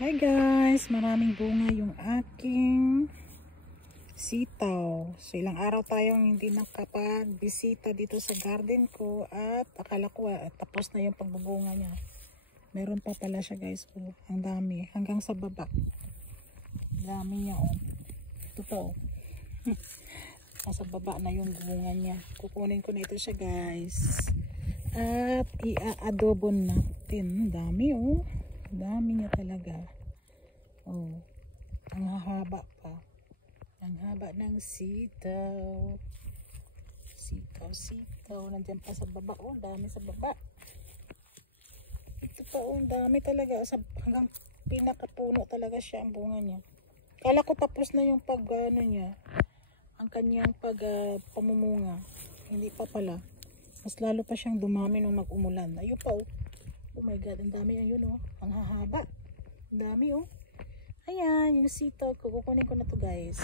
Hi guys, maraming bunga yung aking sitaw. So ilang araw tayong hindi nakapagbisita dito sa garden ko at akala ko tapos na yung pagbubunga niya. Meron pa pala siya guys. Oh, ang dami hanggang sa baba. Dami niya oh. Ito pa oh. Nasa baba na yung bunga niya. Kukunin ko na ito siya guys. At i-adobo natin. Dami oh. Dami niya talaga. Oh, ang haba pa. Ang haba ng sitaw. Sitaw. Nandiyan pa sa baba. Oh, dami sa baba. Ito pa oh, dami talaga. Hanggang pinakapuno talaga siya ang bunga niya. Kala ko tapos na yung niya. Ang kanyang pamumunga. Hindi pa pala. Mas lalo pa siyang dumami nung nag-umulan. Ayun pa oh. Oh my god, ang dami ayun oh. Ang hahaba. Ang dami oh. Ayan, yung sitaw ko. Kukunin ko na to guys.